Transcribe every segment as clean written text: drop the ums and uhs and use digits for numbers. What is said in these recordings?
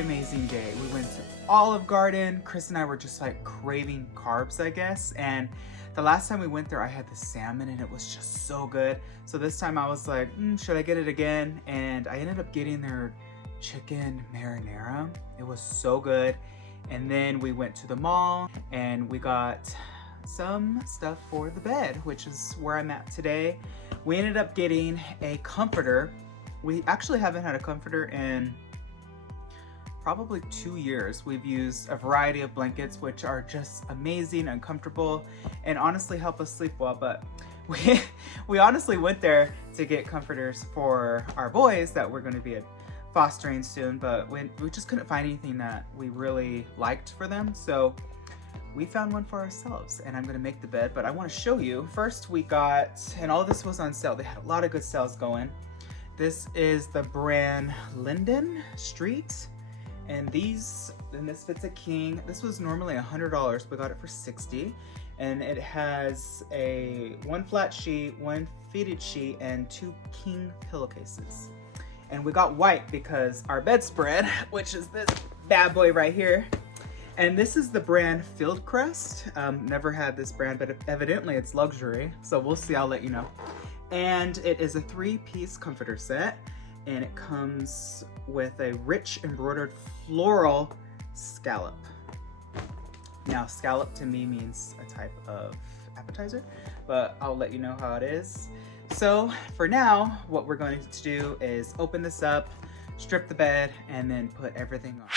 amazing day. We went to Olive Garden. Chris and I were just like craving carbs, I guess. And the last time we went there, I had the salmon and it was just so good. So this time I was like, should I get it again? And I ended up getting their chicken marinara. It was so good. And then we went to the mall and we got some stuff for the bed, which is where I'm at today. We ended up getting a comforter. We actually haven't had a comforter in probably 2 years. We've used a variety of blankets, which are just amazing and comfortable and honestly help us sleep well. But we honestly went there to get comforters for our boys that we're going to be fostering soon, but we just couldn't find anything that we really liked for them. So we found one for ourselves and I'm going to make the bed, but I want to show you. First we got, and all this was on sale. They had a lot of good sales going. This is the brand Linden Street. And this fits a king. This was normally $100. We got it for $60. And it has one flat sheet, one fitted sheet, and 2 king pillowcases. And we got white because our bedspread, which is this bad boy right here. And this is the brand Fieldcrest. Never had this brand, but evidently it's luxury. So we'll see, I'll let you know. And it is a 3-piece comforter set. And it comes with a rich embroidered floral scallop. Now, scallop to me means a type of appetizer, but I'll let you know how it is. So for now, what we're going to do is open this up, strip the bed, and then put everything on.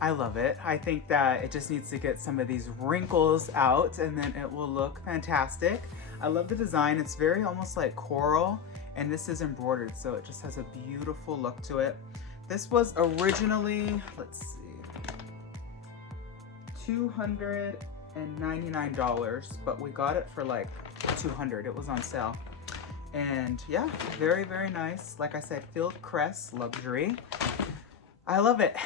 I love it. I think that it just needs to get some of these wrinkles out and then it will look fantastic. I love the design. It's very almost like coral and this is embroidered, so it just has a beautiful look to it. This was originally, let's see, $299, but we got it for like $200. It was on sale. And yeah, very, very nice. Like I said, Fieldcrest luxury. I love it.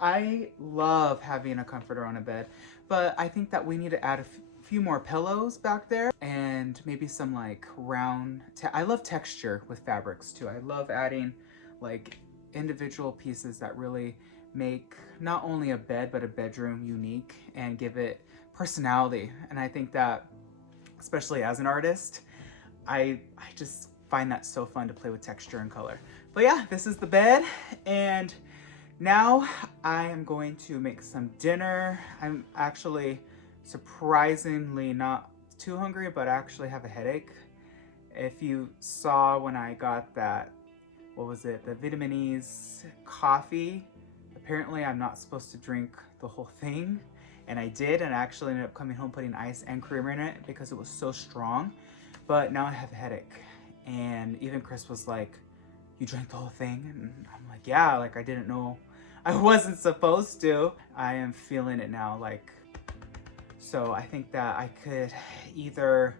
I love having a comforter on a bed, but I think that we need to add a few more pillows back there and maybe some like round, I love texture with fabrics too. I love adding like individual pieces that really make not only a bed, but a bedroom unique and give it personality. And I think that, especially as an artist, I just find that so fun to play with texture and color. But yeah, this is the bed, and now I am going to make some dinner. I'm actually surprisingly not too hungry, but I actually have a headache. If you saw when I got that, what was it, the Vietnamese coffee, apparently I'm not supposed to drink the whole thing, and I did, and I actually ended up coming home putting ice and creamer in it because it was so strong. But now I have a headache, and even Chris was like, "You drank the whole thing?" And I'm like, yeah, like I didn't know I wasn't supposed to. I am feeling it now, like, so I think that I could either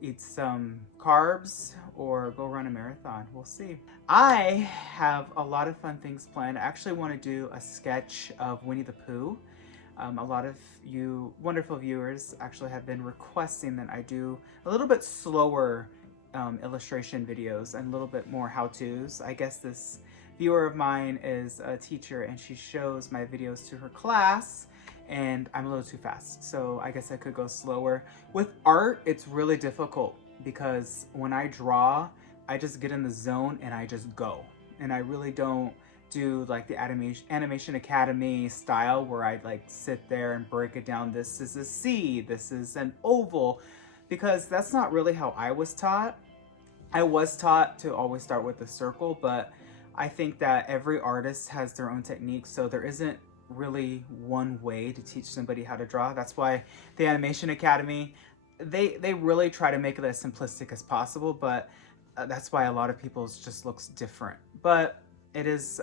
eat some carbs or go run a marathon. We'll see. I have a lot of fun things planned. I actually want to do a sketch of Winnie the Pooh. A lot of you wonderful viewers actually have been requesting that I do a little bit slower illustration videos and a little bit more how-tos. I guess this viewer of mine is a teacher and she shows my videos to her class and I'm a little too fast, so I guess I could go slower. With art, it's really difficult because when I draw, I just get in the zone and I just go, and I really don't do like the Animation Academy style where I like sit there and break it down. This is a C, this is an oval, because that's not really how I was taught. I was taught to always start with a circle, but I think that every artist has their own technique, so there isn't really one way to teach somebody how to draw. That's why the Animation Academy, they really try to make it as simplistic as possible, but that's why a lot of people's just looks different. But it is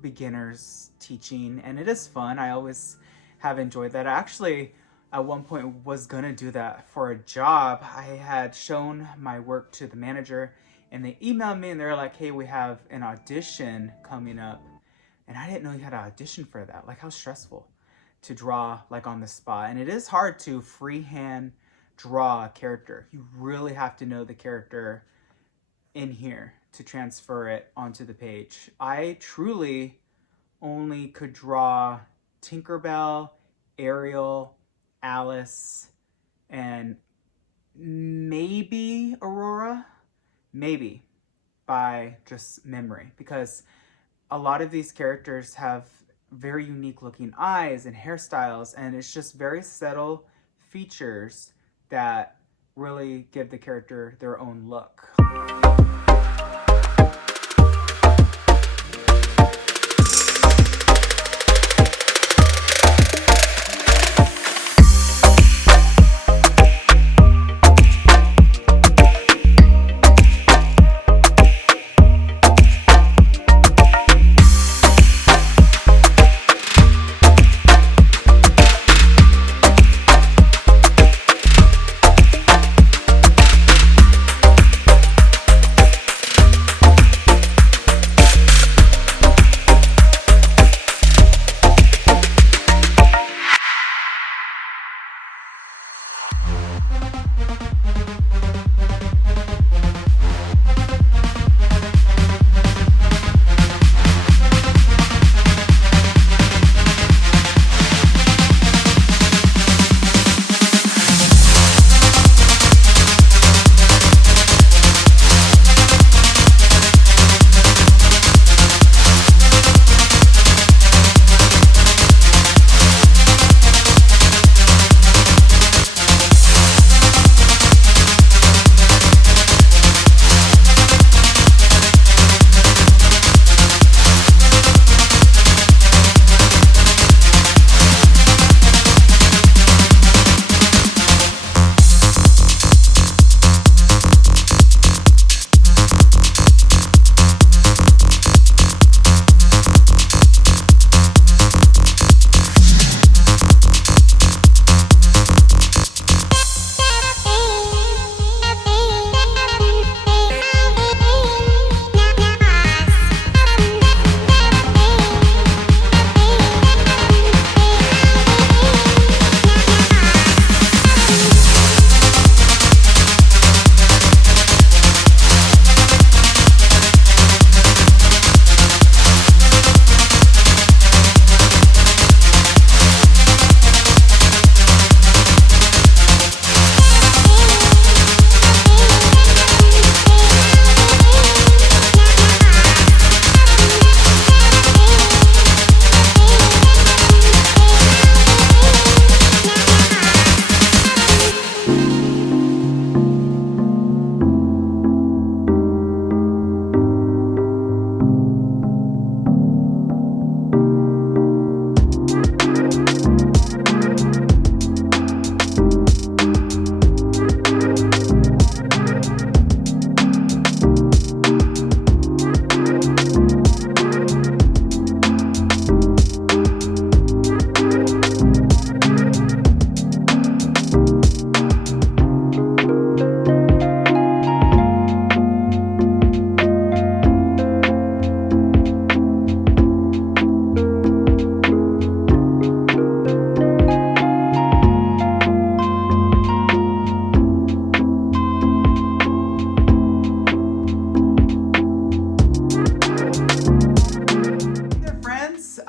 beginners teaching and it is fun. I always have enjoyed that. I actually at one point was gonna do that for a job. I had shown my work to the manager And they emailed me and they're like, hey, we have an audition coming up. And I didn't know you had to audition for that. Like, how stressful to draw like on the spot. And it is hard to freehand draw a character. You really have to know the character in here to transfer it onto the page. I truly only could draw Tinkerbell, Ariel, Alice, and maybe Aurora, maybe by just memory, because a lot of these characters have very unique looking eyes and hairstyles, and it's just very subtle features that really give the character their own look.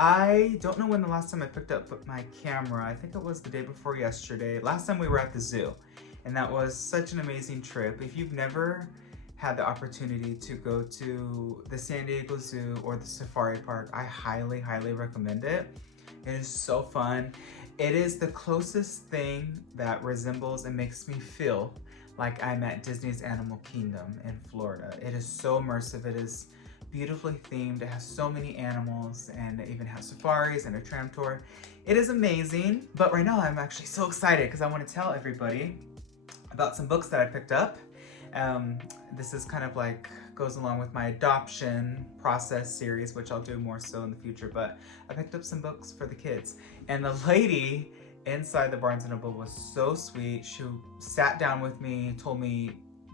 I don't know when the last time I picked up my camera. I think it was the day before yesterday. Last time we were at the zoo, and that was such an amazing trip. If you've never had the opportunity to go to the San Diego Zoo or the Safari Park, I highly, highly recommend it. It is so fun. It is the closest thing that resembles and makes me feel like I'm at Disney's Animal Kingdom in Florida. It is so immersive. It is beautifully themed. It has so many animals, and it even has safaris and a tram tour. It is amazing. But right now I'm actually so excited because I want to tell everybody about some books that I picked up. This is kind of like goes along with my adoption process series, which I'll do more so in the future, but I picked up some books for the kids. And the lady inside the Barnes & Noble was so sweet. She sat down with me, told me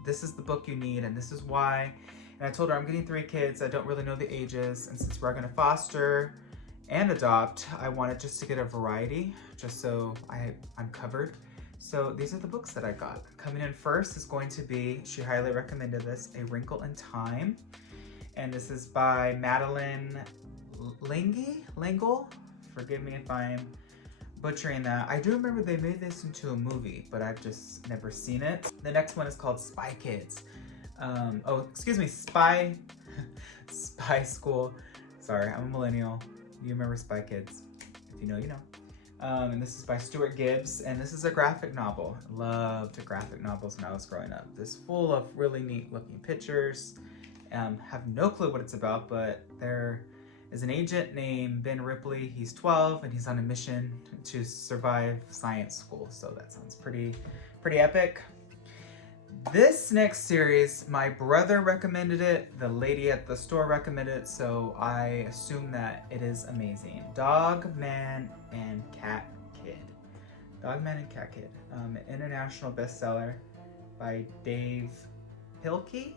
this is the book you need and this is why. And I told her I'm getting 3 kids. I don't really know the ages. And since we're gonna foster and adopt, I wanted just to get a variety, just so I'm covered. So these are the books that I got. Coming in first is going to be, she highly recommended this, A Wrinkle in Time. And this is by Madeline L'Engle. Forgive me if I'm butchering that. I do remember they made this into a movie, but I've just never seen it. The next one is called Spy Kids. Spy School. Sorry, I'm a millennial. You remember Spy Kids. If you know, you know. And this is by Stuart Gibbs, and this is a graphic novel. I loved graphic novels when I was growing up. This is full of really neat looking pictures. Have no clue what it's about, but there is an agent named Ben Ripley. He's 12 and he's on a mission to survive science school. So that sounds pretty epic. This next series, my brother recommended it, the lady at the store recommended it, so I assume that it is amazing. Dog Man and Cat Kid. Dog Man and Cat Kid. An international bestseller by Dave Pilkey.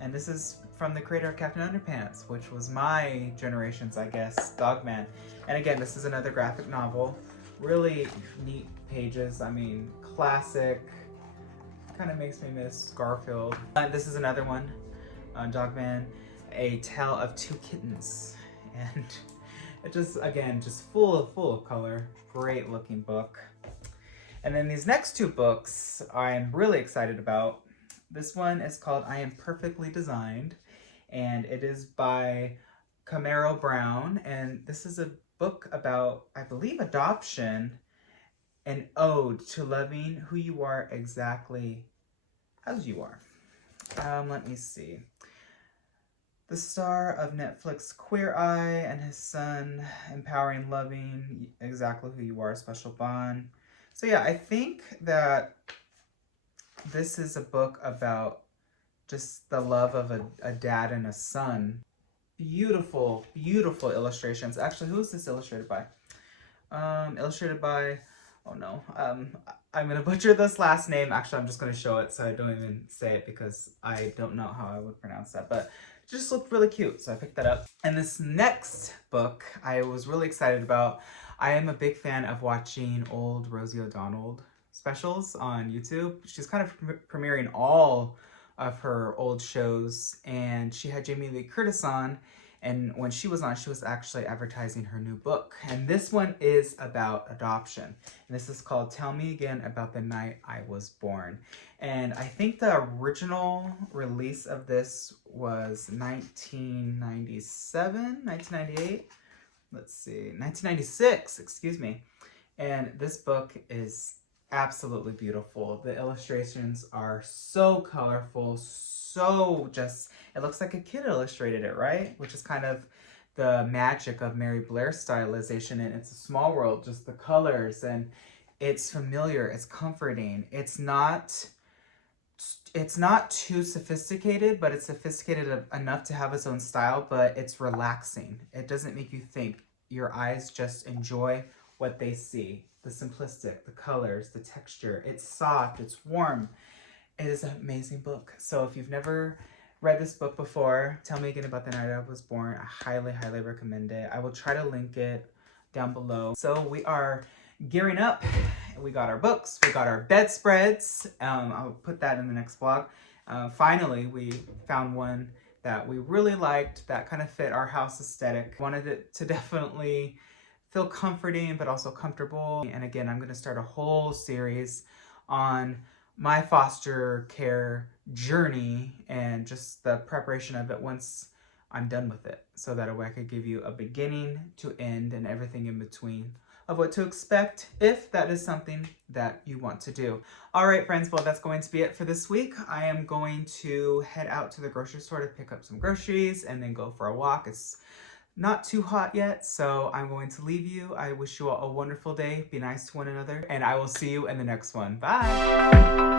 And this is from the creator of Captain Underpants, which was my generation's, I guess, Dog Man. And again, this is another graphic novel. Really neat pages. I mean, classic. Kind of makes me miss Garfield. This is another one, Dog Man, A Tale of Two Kittens. And it just, again, just full of color. Great looking book. And then these next 2 books I'm really excited about. This one is called I Am Perfectly Designed, and it is by Camaro Brown. And this is a book about, I believe, adoption, an ode to loving who you are exactly as you are. Let me see. The star of Netflix Queer Eye and his son, empowering, loving exactly who you are, special bond. So yeah, I think that this is a book about just the love of a dad and a son. Beautiful, beautiful illustrations. Actually, who is this illustrated by? Illustrated by, oh no, I'm gonna butcher this last name. Actually, I'm just gonna show it so I don't even say it because I don't know how I would pronounce that, but it just looked really cute, so I picked that up. And this next book I was really excited about. I am a big fan of watching old Rosie O'Donnell specials on YouTube. She's kind of premiering all of her old shows, and she had Jamie Lee Curtis on, and when she was on, she was actually advertising her new book. And this one is about adoption. And this is called Tell Me Again About the Night I Was Born. And I think the original release of this was 1997, 1998. Let's see, 1996, excuse me. And this book is absolutely beautiful. The illustrations are so colorful, so just, it looks like a kid illustrated it, right? Which is kind of the magic of Mary Blair's stylization, and It's a Small World, just the colors, and it's familiar, it's comforting. It's not too sophisticated, but it's sophisticated enough to have its own style, but it's relaxing. It doesn't make you think. Your eyes just enjoy what they see. The simplistic, the colors, the texture. It's soft, it's warm. It is an amazing book. So if you've never read this book before, Tell Me Again About the Night I Was Born, I highly, highly recommend it. I will try to link it down below. So we are gearing up. We got our books, we got our bedspreads. I'll put that in the next vlog. Finally, we found one that we really liked that kind of fit our house aesthetic. Wanted it to definitely feel comforting, but also comfortable. And again, I'm going to start a whole series on my foster care journey and just the preparation of it once I'm done with it. So that way I could give you a beginning to end and everything in between of what to expect if that is something that you want to do. All right, friends, well, that's going to be it for this week. I am going to head out to the grocery store to pick up some groceries and then go for a walk. It's not too hot yet, so I'm going to leave you. I wish you all a wonderful day. Be nice to one another, and I will see you in the next one. Bye!